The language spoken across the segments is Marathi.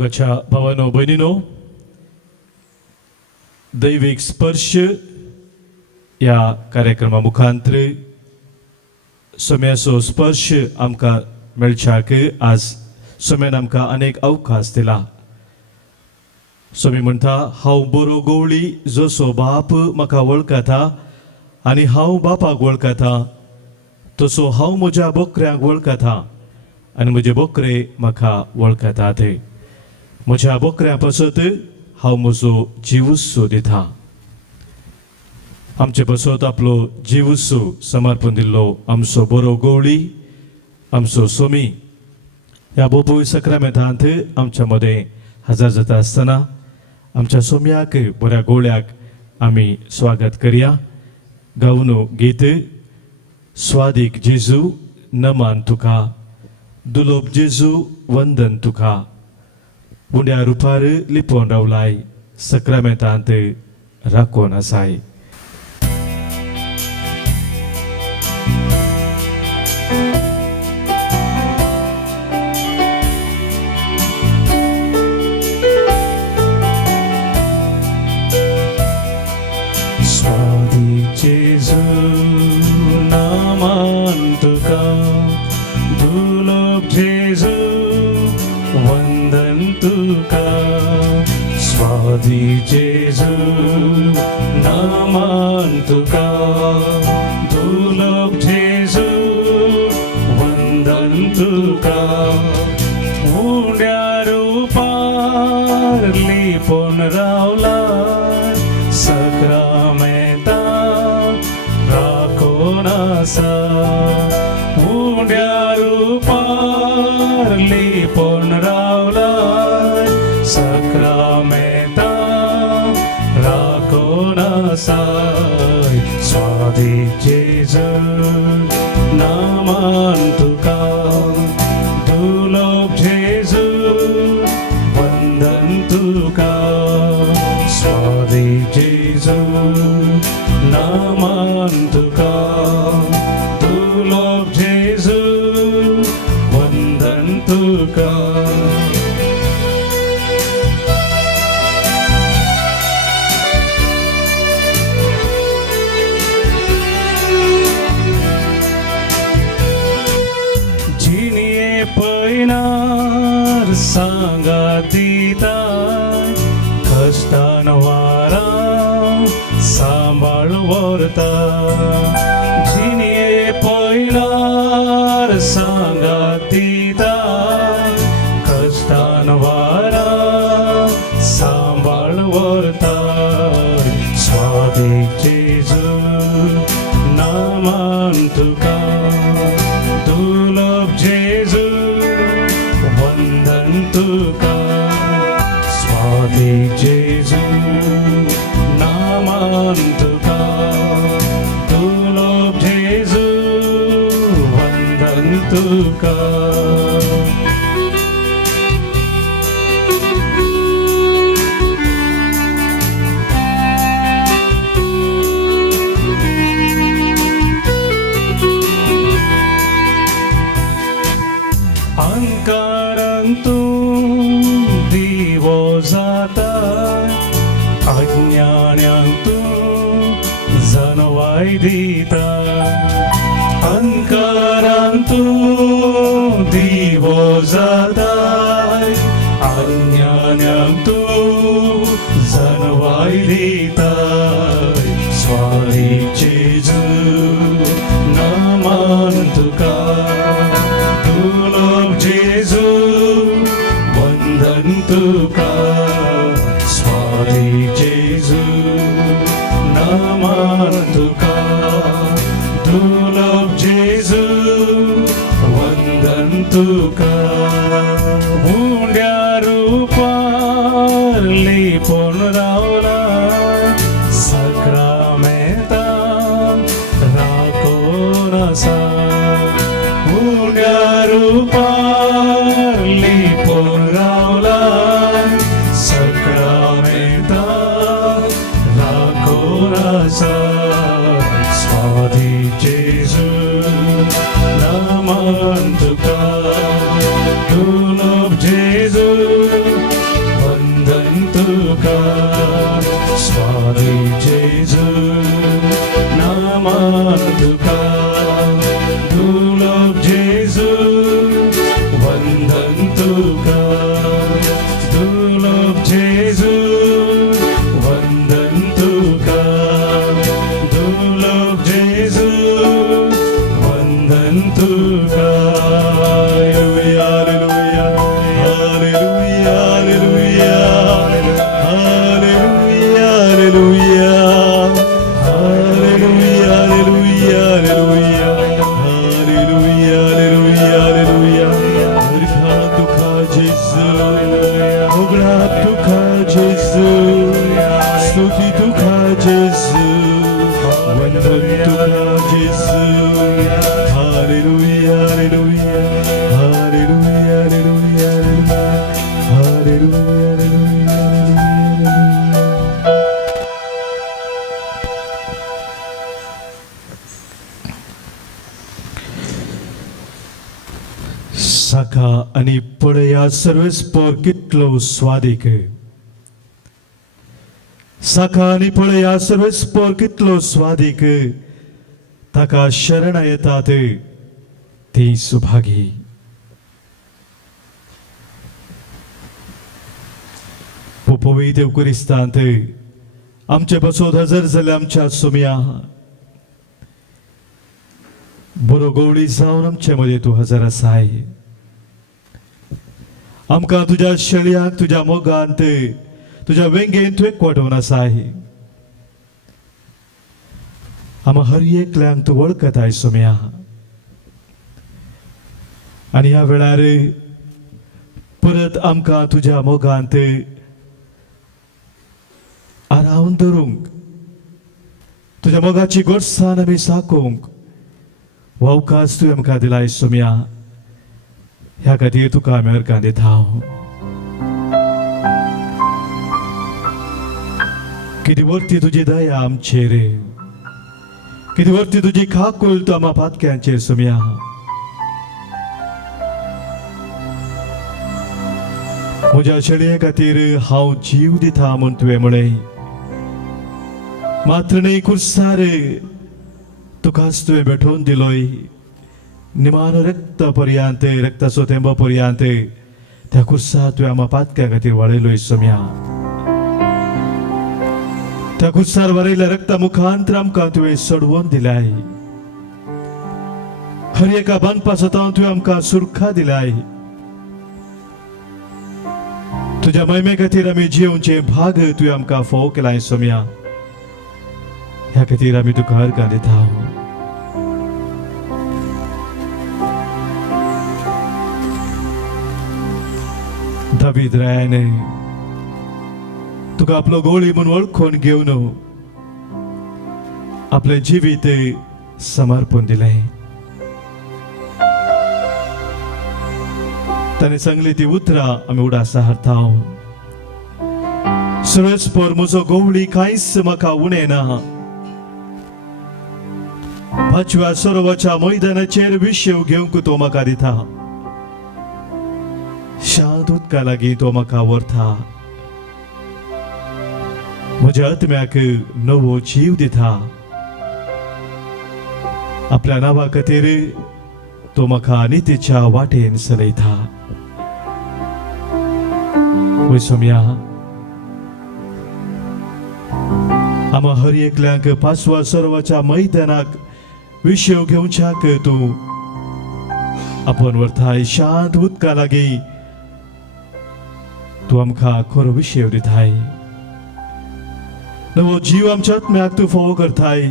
मोगाच्या भावानो बहिणीनो, दैविक स्पर्श या कार्यक्रमा मुखांतर सोम्याचो स्पर्श आमकां मेळच्याक आज सोम्यान आमकां अनेक अवकाश दिला. सोमी म्हणटा, हांव बरो गवळी जसो बाप म्हाका वळखता आनी हांव बापाक वळखता, तसो हांव म्हज्या बोकऱ्यांक वळखता आनी म्हजे बोकरे म्हाका वळखतात. म्हज्या बोकऱ्यां पासत हांव म्हजो जिवुस्सो दिता. आमचे पासत आपलो जिवुस्सो समर्पण दिल्लो आमचो बरो गवळी, आमचो सोमी ह्या बोपोय सक्रामेंतांत आमच्या मदें हजर जाता आसतना आमच्या सोम्याक, बऱ्या गवळ्याक आमी स्वागत करया. गावन गीत स्वादीक जेजू नमन तुका, दुलोब जेजू वंदन तुका, उंड्या रुपार लिपोवन रावलाय, सक्रामेंतांत राखोन आसाय. स्वादीक जेजू नमन तुका, दुलोब जेजू वंदन तुका. स्वादीक जेजू नमन तुका, दुलोब जेजू वंदन तुका. उंड्या रुपार लिपोवन रावलाय, सक्रामेंतां राखोन आसा. उंड्या रुपार लिपोवन रावलाय, सक्रामेंतां राखोन आसाय. स्वादीक जेजू नमन तुका, दुलोब जेजू वंदन तुका. स्वादीक जेजू नमन तुका, दुलोब जेजू वंदन तुका. जिनिये पैनार सांगात दिताय, कश्टान वारां सांबाळ व्हरता. जिनिये पैनार सांगात दिताय, कश्टान वारां सांबाळ व्हरता. स्वादीक जेजू नमन तुका, दुलोब जेजू वंदन तुका. स्वादीक जेजू नमन तुका, दुलोब जेजू वंदन तुका. अंकारांतूं दिवो जाताय, अज्ञान्यांक तूं जानवाय दिताय. अंकारांतूं दिवो जाताय, अज्ञान्यांक तूं जानवाय दिताय. स्वादीक जेजू नमन तुका, दुलोब जेजू वंदन तुका. स्वादीक जेजू नमन तुका, दुलोब जेजू वंदन तुका. उंड्या रुपार लिपोवन रावलाय, सक्रामेंतां राखोन आसा. उंड्या रुपार लिपोवन रावलाय, सक्रामेंतां राखोन आसा. स्वादीक जेजू नमन तुका, दुलोब जेजू तुका दुर्लभ जेजू वंदन तुका दुर्लभ जेजू वंदन तुका hallelujah hallelujah hallelujah hallelujah hallelujah hallelujah hallelujah hallelujah hallelujah hallelujah तुका जेजू उघडा तुका जेजू स्तुती तुका जेजू वंदन तुका जेजू hallelujah hallelujah hallelujah hallelujah hallelujah hallelujah साका आणि पळया सर्वेस्पर कितलो स्वादीक साका आणि पळया सर्वेस्पर कितलो स्वादीक ताका शरण येतात ती सुभागी पवित्र देवकुरिस्तांत आमचे बसोद हजर जाले आमच्या सुम्या बरो गवळी जावन आमचे मध्ये तू हजर आसाय आमकां तुज्या शेळयांक तुज्या मोगांत तुज्या वेंगेन तू एकवटून आसाय आम हर एकल्यांक तू वळखताय सुम्या आनी ह्या वेळार परत आमकां तुज्या मोगांत आरावन धरूंक तुज्या मोगाची गोडसाण आमी साकोवंक वावकास तुवें आमकां दिलाय सुम्या ह्या खातीर तुका आमी अर्गां दिता कितें वर्ती तुजी दया आमचेर कितें वर्ती तुजी खाकूल तू आमा पातक्यांचेर सुम्या म्हज्या शेळये खातीर हांव जीव दिता म्हूण तुवें म्हळें मात्र न्ही कुर्सार तुकाच तुवें भेटोवन दिलोय निमान रक्त पर्यंत रक्ताचो थेंबो पर्यंत त्या कुर्सार तुवें आमा पातक्या खातीर वाडयलोय सुम्या त्या कुर्सार वाडयल्या रक्ता मुखांतर आमकां तुवें सोडवून दिलाय हर एका बांदपासतां तुवें आमकां सुरखा दिलाय तुझ्या महिमे खातीर आमी जिवचे भाग तुवें आमकां फोव केलाय सुम्या ह्या खातीर आमी तुका अर्गां दिता दावीद रायान तुका आपलो गोळी म्हूण वळखून घेवन आपलें जिवीत समर्पण दिलें ताणें सांगली ती उतरां आमी उडासा हारता सर्वेस्पर म्हजो गवळी कांयच म्हाका उणें ना पांचव्या सरोवाच्या मैदानाचेर विशेव घेवंक तो म्हाका दिता शांत उदका लागीं तो म्हाका व्हरता म्हज्या आत्म्याक नवो जीव दिता आपल्या नांवा खातीर तो म्हाका नितीच्या वाटेन चलयता वय सोम्या आमा हर एकल्यांक पांचव्या सरोवाच्या मैदानाक विशेव घेवच्याक तूं आपोवन व्हरताय शांत उदका लागीं तूं आमकां खरो विशेव दिताय नवो जीव आमच्या आत्म्याक तूं फोव करताय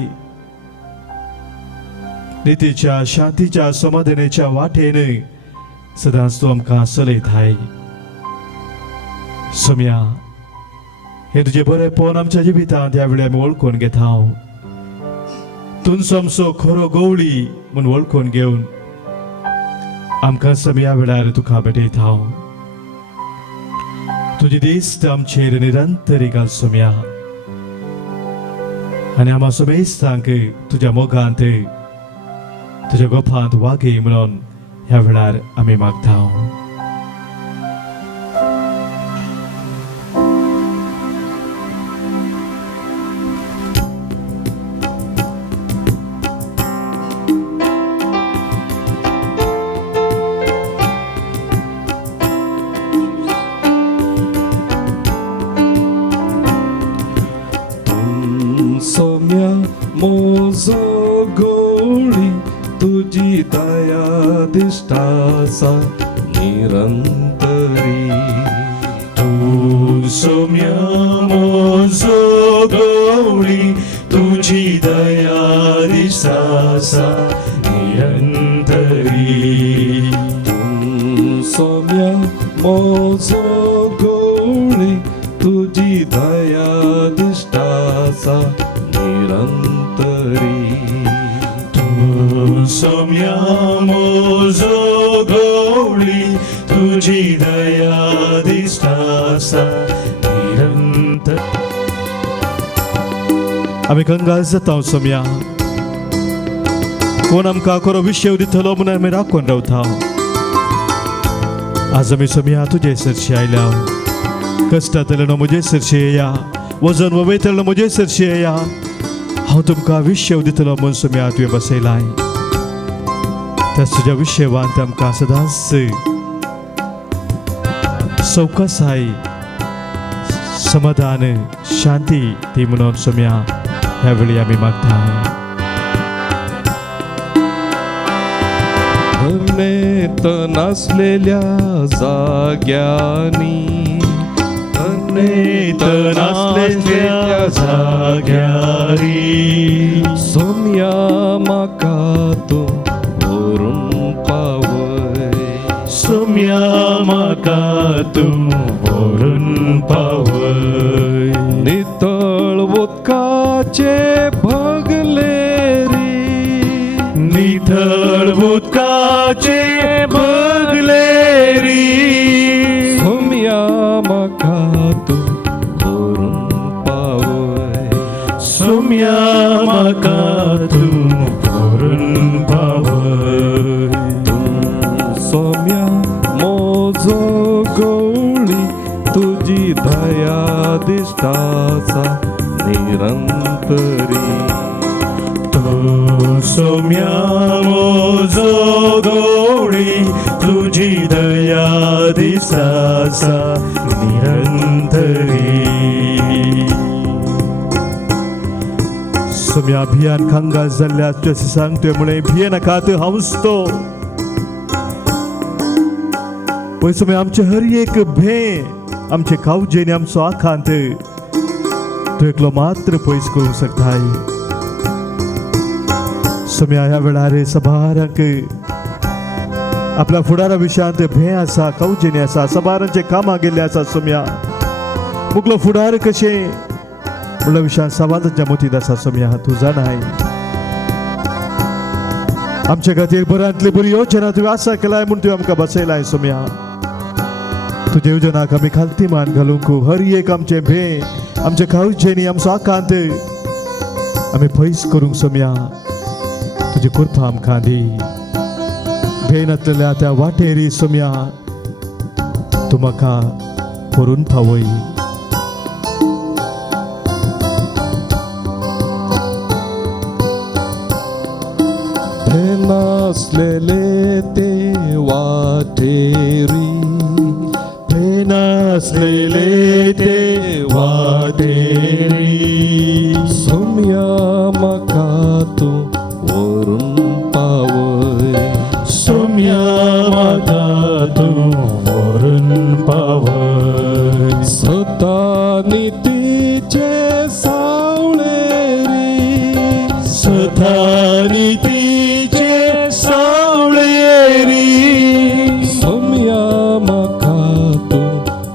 नितीच्या शांतीच्या समाधानाच्या वाटेन सदांच तूं आमकां चलयताय सोम्या हे तुजे बरेपण आमच्या जिवितांत ह्या वेळी आमी वळखून घेता तुमचो आमचो खरो गवळी म्हूण वळखून घेवन आमकां ह्या वेळार तुका भेटयता तुजी दिस्त आमचेर निरंतर घाल सोम्या आनी आमा सोमेस्तांक तुज्या मोगांत तुज्या गोपांत वागे म्हणून ह्या वेळार आमी मागता दयादिष्टासा निरंतरी तू सौम्या मोजो गवळी तुझी दया दिसासा निरंतरी सौम्या मोजो गवळी तुझी दयादिष्टासा निरंतरी सौम्या मोजो गवळी तुझी दया दिसतासा निरंतर आमी कंगाल जाता सौम्या कोण आमकां खरो विशय दितलो म्हणून आमी राखून रावता आज आमी सौम्या तुजे सरशी आयल्या कश्टांतल्यान म्हजे सरशी येया वजन ववेतल्यान म्हजे सरशी येया हांव तुमकां विशय दितलो म्हूण सौम्या तुवें बसयलाय त्याच तुज्या विशयवान आमकां सदांच सौकसाय समाधान शांती ती म्हणून सौम्या ह्या वेळी आमी मागता धन्यत नसलेल्या जाग्यांनी नेत नसलेल्या जाग्यारी सौम्या म्हाका तूं व्हरून पावय सौम्या म्हाका तूं व्हरून पावय नितळ उदकाचे भगलेरी नितळ उदकाचे भगलेरी सौम्या म्हाका तूं व्हरून पावय सौम्या म्हाका तूं व्हरून पावय सौम्या मोजो गवळी तुजी दया दिष्टाचा निरंतरी सौम्या मोजो गवळी तुझी दया दिसासा निरंतरी सौम्या भियान खांगाल जाल्ल्या तुझ्या सांगतोय म्हणे भिये नाकात हांसतो पळय सौम्या आमचे हर एक भे आमचे कावजेने आमचो आखांत तूं एकलो मात्र पयस करूंक शकताय सौम्या ह्या वेळार सबारांक आपल्या फुडारा विशयांत भे आसा कावजेने आसा सबारांचे कामां गेल्ले आसा सौम्या मुगलो फुडार कशें म्हणल्या विशयान समाजाच्या मतींत आसा सौम्या तूं जाणाय आमच्या खातीर बऱ्यांतली बरी योजना तुवें आसा केलाय म्हूण तुवें आमकां बसयलाय सौम्या तुजे येवजणाक आमी खालती मान घालूंक हर एक आमचे भे आमचे कावजेनी आमचो आकांत आमी पयस करूंक सौम्या तुजी कृपा आमकां दी भेनातल्या त्या वाटेरी सौम्या तूं म्हाका व्हरून पावय नासलेले ते वाटेरी नासलेले ते वाटेरी सौम्या म्हाका तूं व्हरून पावय सौम्या म्हाका तूं व्हरून पावय सता नितीचे सावळेरी सदा नितीचे सावळेरी सौम्या म्हाका तूं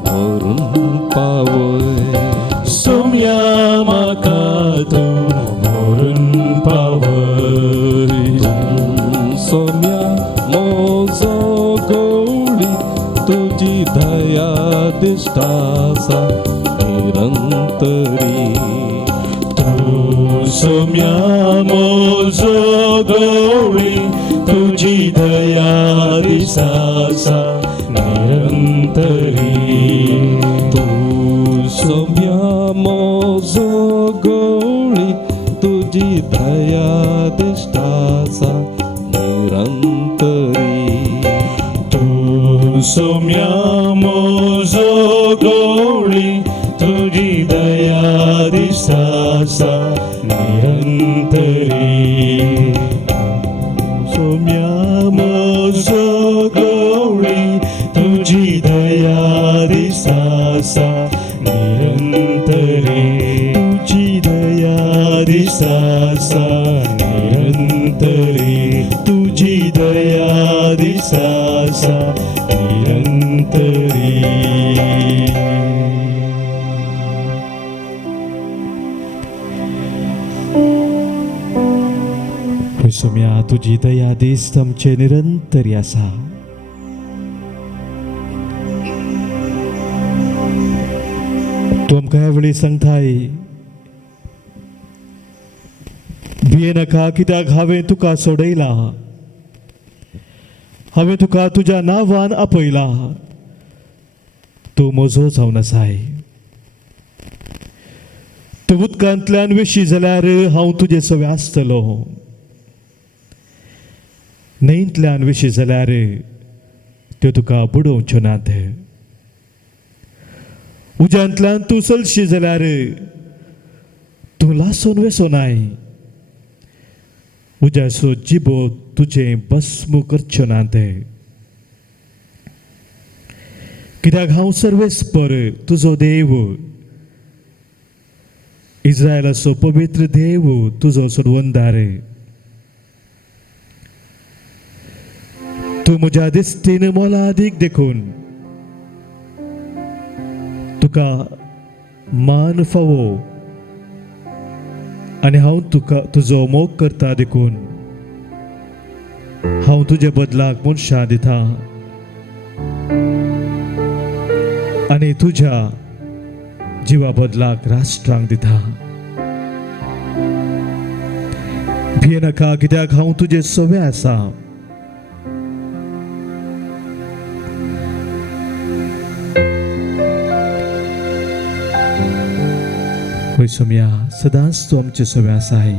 व्हरून पावय सौम्या म्हाका तूं व्हरून पावय सौम्या मोजो गवळी तुजी दया दिष्टासा निरंतरी सौम्या मोजो गवळी तुझी दया दिसासा निरंतरी सौम्या मोजो गवळी तुजी दया दिष्टासा निरंतरी सौम्या मोजो गवळी तुझी दया दिसासा निरंतरी सौम्या मोजो दिसासा निरंतरी तुझी दया दिसासा निरंतरी तुझी दया दिसासा निरंतरी सोम्या तुझी दया दिस आमचे निरंतरी आसा तू आमकां ह्या वेळी सांगताय भियेनाका कित्याक हांवें तुका सोडयला हांवें तुका तुज्या नांवान आपयला तूं म्हजो जावन आसाय तूं उदकांतल्यान विशी जाल्यार हांव तुजे सवे आसतलो न्हंयेंतल्यान विशी जाल्यार त्यो तुका बुडोवच्यो नात उज्यांतल्यान तूं चलशी जाल्यार तूं लासून वेसोनाय उज्याचो जिबो तुजें भस्म करच्यो नात कित्याक हांव सर्वेस्पर तुजो देव इस्रायलाचो पवित्र देव तुजो सोडवंदार तूं म्हज्या दिश्टीन मोलादीक देखून तुका मान फावो आनी हांव तुका तुजो मोग करता देखून हांव तुजे बदलाक मनशां दिता आनी तुज्या जिवा बदलाक राष्ट्रांक दिता भियेनाका कित्याक हांव तुजे सवे आसा पळय सोम्या सदांच तूं आमचे सवे आसाय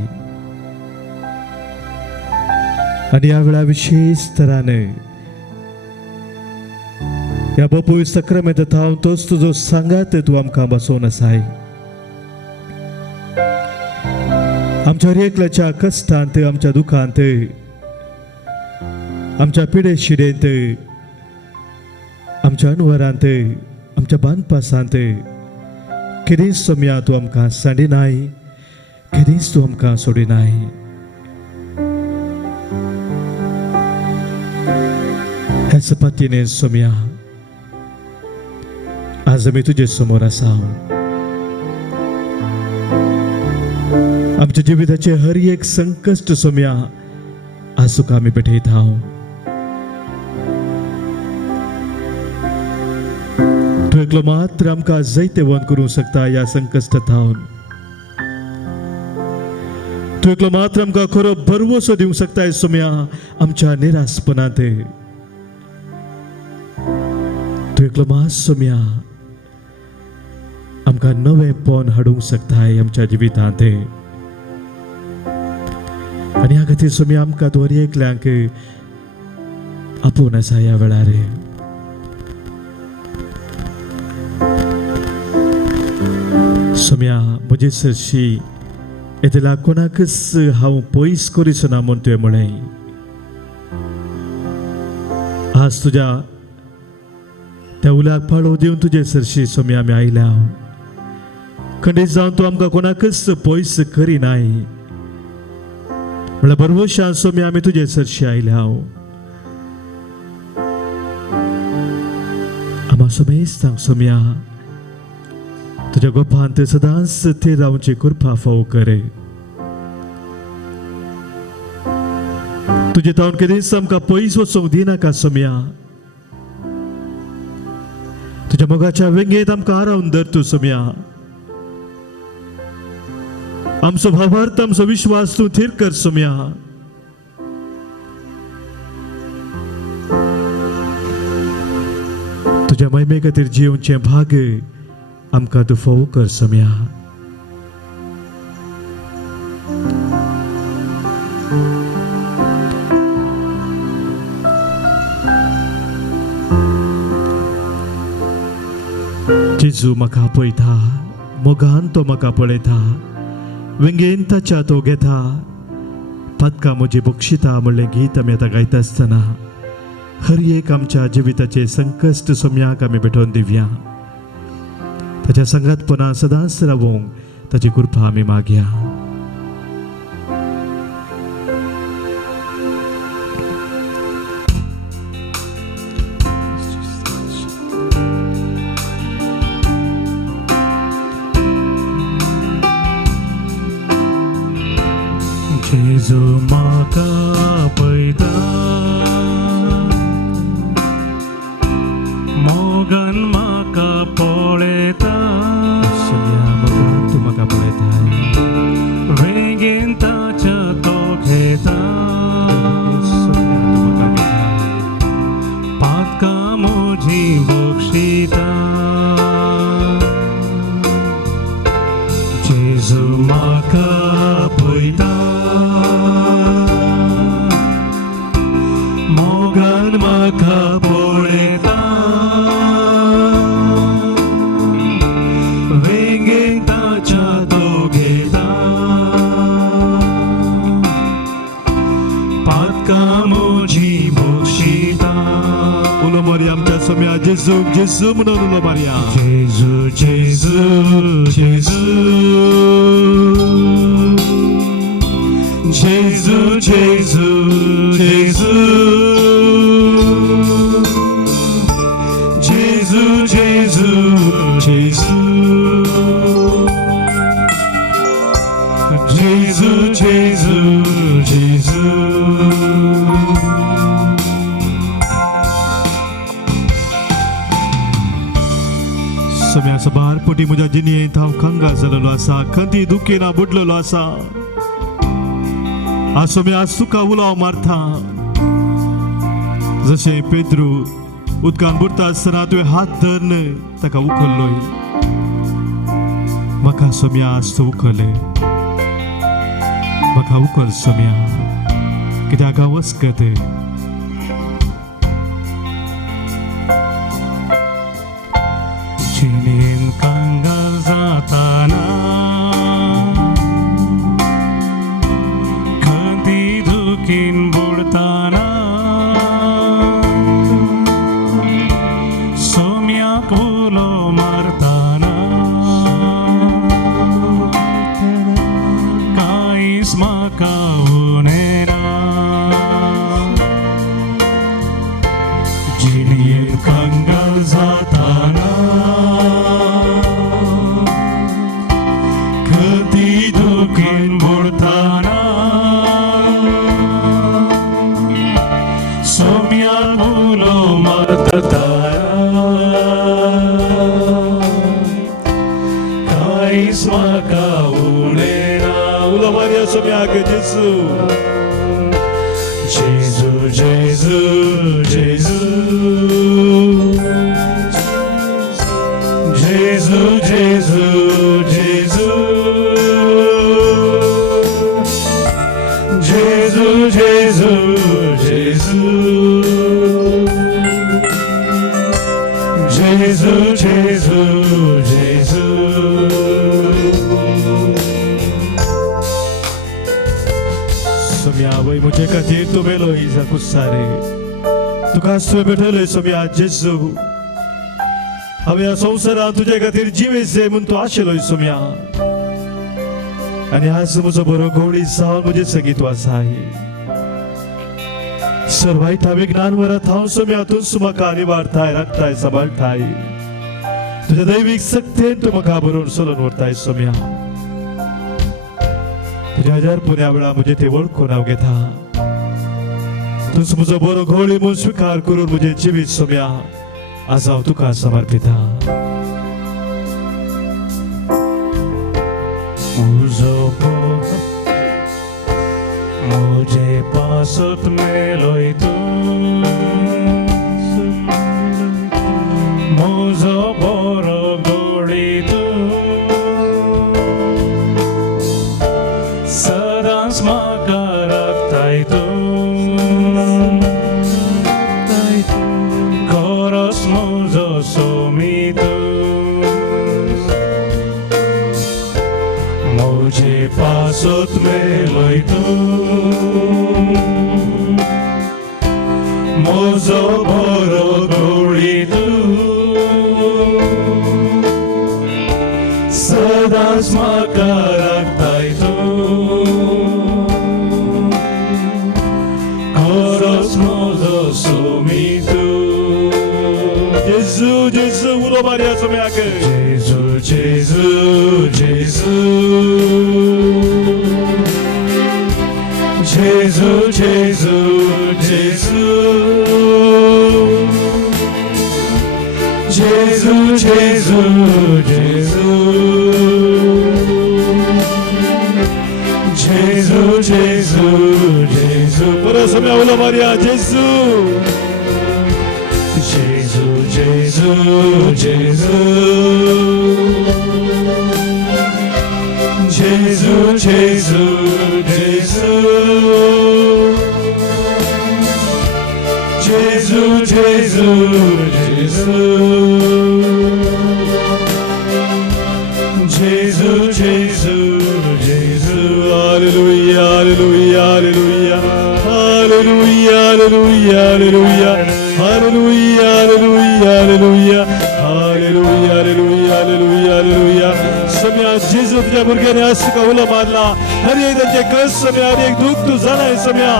आनी ह्या वेळा विशेष तरान ह्या बापूय सक्रामेंत हांव तोच तुजो सांगात तूं आमकां बसोवन आसाय आमच्या हर एकल्याच्या कश्टांत आमच्या दुखांत आमच्या पिडे शिडेंत आमच्या अनवरांत आमच्या बांदपासांत केदींच सोम्या तूं आमकां सांडिनाय केदींच तूं आमकां सोडिनाय ह्या सपातीने सोम्या आज आमी तुजे समोर आसा आमच्या जिविताचे हर एक संकश्ट सोम्या आज तुका आमी भेटयता तूं एकलो मात्र आमकां जायते वन करूंक शकता ह्या संकश्टांत तूं एकलो मात्र आमकां खरो भरवसो दिवंक शकता सोम्या आमच्या निरासपणांत तूं एकलो मात सोम्या आमकां नवेंपण हाडूंक शकताय आमच्या जिवितांत आनी ह्या खातीर सोम्या आमकां तूं हर एकल्यांक आपोवन आसा ह्या वेळार सोम्या म्हजे सरशी येतल्या कोणाकच हांव पयस करीचो ना म्हूण तुवें म्हळें आज तुज्या त्या उल्याक पाळो दिवन तुजे सरशी सोम्या आमी आयल्या खंडीत जावन तूं आमकां कोणाकच पयस करिनाय म्हळ्यार बरवशान सोम्या आमी तुजे सरशी आयल्या आम्हा समेस्त सांग सोम्या तुज्या गोपांत सदांच ते रावची कृपा फावो करे तुजे तावन केदींच आमकां पयस वचूंक दिनाका सोम्या तुज्या मोगाच्या वेंगेंत आमकां आरावन धर तूं सोम्या आमचो भावार्थ आमचो विश्वास तूं थीर कर सोम्या तुज्या महिमे खातीर जिवचे भाग्य आमकां तूं फावो कर सोम्या जेजू म्हाका आपयता मोगान तो म्हाका पळयता वेंगेन ताच्या तो घेता पदकां म्हजी बक्षिता म्हणलें गीत आमी आतां गायता आसतना हर एक आमच्या जिविताचे संकश्ट सोम्याक आमी भेटोवन दिवया ताच्या संगतपणान सदांच रावूंक ताची कृपा आमी मागया. जेजू म्हाका पळयता, मोगान म्हाका पळयता, तूं म्हाका पळयताय, वेगीन ताच्या तो घेता, तूं म्हाका घेताय, पातकां म्हजी बक्षिता. जेजू म्हाका पळयता, मोगान म्हाका पळयता, वेगीन ताच्या तो घेता, पातकां म्हजी बक्षिता. उलो मारया आमच्या सोम्या जेजूक जेजू म्हणून उलो मारया. जेजू जेजू जेजू जेजू जेजू जेजू जेजू जेजू जेजू जेजू जेजू जेजू. सम्या सबार पोटी म्हज्या जिणेंत हांव खंगा जाल्लो आसा, खंती दुखेना बुडलेलो आसा. आज सोम्या आज तुका उलाव मारता, जशें पेद्रू उदकान बुडटा आसतना तुवें हात धरून ताका उखल्लोय. म्हाका सोम्या आज तूं उखले, म्हाका उखल सोम्या, कित्याक हांव वस्कत. जिणेन कांगाल जाताना, खंती दुखीन बुडताना, सोम्याक उलो मारताना, कांयच म्हाका उणेना. जिणेन कांगाल जाताना, खंती दुखीन बुडताना, सोम्याक उलो मारताना, कांयच म्हाका उणेना. उलो मारया सोम्याक जेजू. जेजू जेजू जेजू जेजू जेजू जेजू जेजू जेजू जेजू जेजू जेजू जेजू. सोम्या वय म्हजे खातीर तूं मेलोय कुसारे, तुका तुवें भेटलय सोम्या जेजू. हांवें ह्या संवसारांत तुजे खातीर जिवेचे म्हूण तूं आशिल्लोय सोम्या, आनी आज म्हजो बरो गवळी जावन म्हजे सगळी तूं आसाय. सर्वायता विज्ञान वरात हांव सोम्या तूंच म्हाका निवारताय, राखताय, सांबाळताय. तुज्या दैवीक सक्तेन तूं म्हाका बरोवन चलोवन व्हरताय सोम्या. तुज्या आजारपण्या वेळा म्हजे ते वळखून हांव घेता. तूंच म्हजो बरो गवळी म्हूण स्विकार करून म्हजें जिवीत सोम्या आज हांव तुका समर्पिता. म्हजो म्हजे पासत मेलोय तूं, म्हजो बरो गवळी तूं, सदांच म्हाका राखताय तूं, खरोच म्हजो सोमी तूं. म्हजे पासत मेलोय तूं, म्हजो बरो गवळी तूं, खरोच म्हाका लागताय तूं खरोच म्हजो सोमी तूं जेजू जेजू उलो मारया सोम्याक जेजू जेजू जेजू जेजू जेजू जेजू जेजू जेजू जेजू जेजू जेजू जेजू बरो सोम्या उलो मारया जेजू जेजू जेजू जेजू जेजू जेजू जेजू जेजू जेजू जेजू जेजू जेजू जेजू hallelujah hallelujah hallelujah hallelujah hallelujah hallelujah hallelujah hallelujah hallelujah hallelujah hallelujah hallelujah hallelujah सोम्या जेजू तुझ्या भुरग्याने आसुका उलो मारला हर एक त्यांचे कस सोम्या हर एक दुःख तू जाणाय सोम्या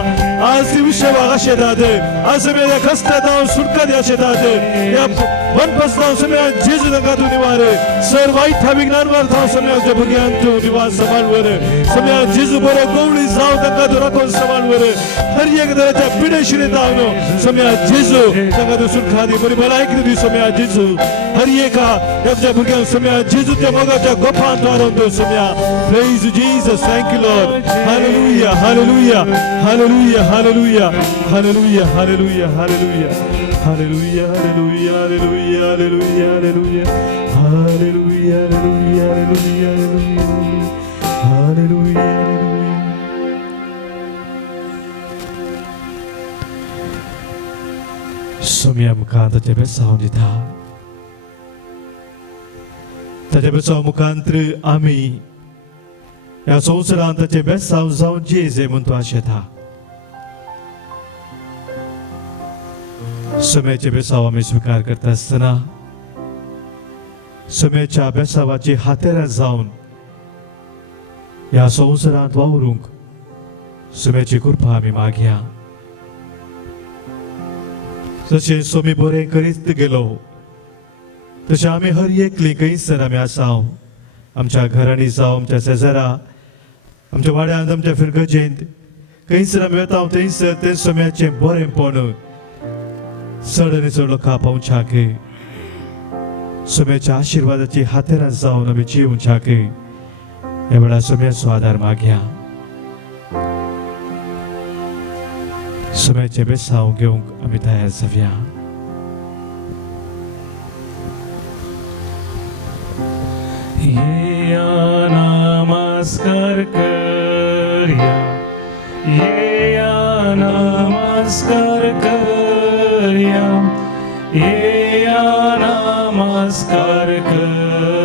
आज ती विषय वागाश येतात आज सोम्या या कष्टात जाऊन सुटकात याश येतात या वनपस जाऊन सोम्या जेजू नका तू निवार सर वाईट हा विज्ञानवर जाऊन सोम्या तुझ्या भुरग्यान तू निवास समानवर सोम्या जेजू बरो गवळी जाऊन नका तू राखून समानवर हर एक दराच्या पिढे शिरे जाऊन सोम्या जेजू नका तू सुटका दे बरी मला ऐकली दी सोम्या जेजू हर एका तुझ्या भुरग्यान सोम्या जेजूच्या मोगाच्या गोपांत वारून तो सोम्या praise Jesus thank you Lord hallelujah hallelujah hallelujah hallelujah hallelujah hallelujah hallelujah hallelujah hallelujah hallelujah hallelujah hallelujah hallelujah hallelujah hallelujah hallelujah hallelujah सोम्या मुखांत ताचे बेसांव दिता ताचे बेसांव मुखांतर आमी ह्या संवसारांत ताचे बेसांव जावन जेजे म्हूण तूं आशेता सोम्याचे बेसांव आमी स्विकार करता आसतना सोम्याच्या बेसांवाची हातेरां जावन ह्या संवसारांत वावरूंक सोम्याची कृपा आमी मागया जशें सोमी बरें करीत गेलो तशें आमी हर एकली खंयसर आमी आसाव आमच्या घरांनी जावं आमच्या शेजारा आमच्या वाड्यांत आमच्या फिरगजेंत खंयसर आमी वता थंयसर तें सोम्याचें बरेंपण चड आनी चड लोकां पावच्याक सोम्याच्या आशिर्वादाची हातेरां जावन आमी जिवच्याक ह्या वेळार सोम्याचो आदार मागया सोम्याचे बेसांव घेवंक आमी तयार जावया येया नमस्कार करया येया नमस्कार करया येया नमस्कार करया